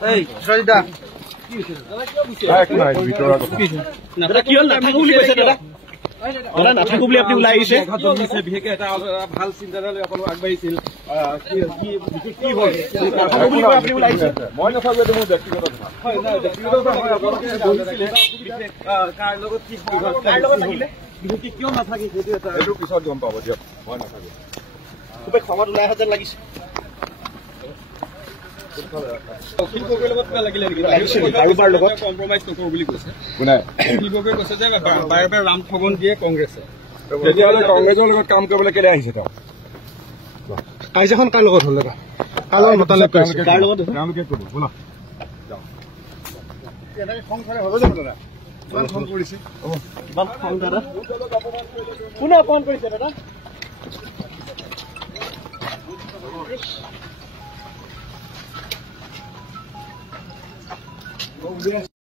এই সৰিদা কি হইছে দাদা কি নাই ভিতৰৰ কথা দাদা কি হল নাথাকো বুলি কৈছে দাদা দাদা নাথাকো বুলি আপুনি ওলাই আহিছে বিশেষকৈ এটা ভাল চিন্তাধাৰালৈ আপোনালোক আগবাঢ়িছিল কি হ'ল নাথাকো বুলি কৈ আপুনি ওলাই আহিছে মই নাথাকো এইটো মোৰ ব্যক্তিগত কথা হয় নাই ব্যক্তিগত কথা হয় আপোনালোকে বহিছিলে কাৰ লগত কি হ'ল কাৰ লগত থাকিলে বিশেষকৈ কিয় নাথাকে সেইটো এটা এইটো পিছত গম পাব দিয়ক মই নাথাকো খুবেই খঙত ওলাই হাতে লাগিছে শিল্পকৈৰ লগত কিবা লাগিলে নেকি কাৰোবাৰ লগত কম্প্ৰমাইজ নকৰো বুলি কৈছে কোনে শিল্পকৈয়ে কৈছে যে বাৰে বাৰে ৰাম ঠগন দিয়ে কংগ্ৰেছে তেতিয়াহ'লে কংগ্ৰেছৰ লগত কাম কৰিবলৈ কেলে আহিছে তেওঁ কাজিয়াখন কাৰ লগত হ'ল কাৰ লগত মতামত কৰিছে কাৰ লগত তেওঁলোকে ক'ব ব'লা যাওঁ এনেকৈ খং খালে হ'ব জানো দাদা ইমান খং কৰিছে ইমান খং দাদা কোনে অপমান কৰিছে দাদা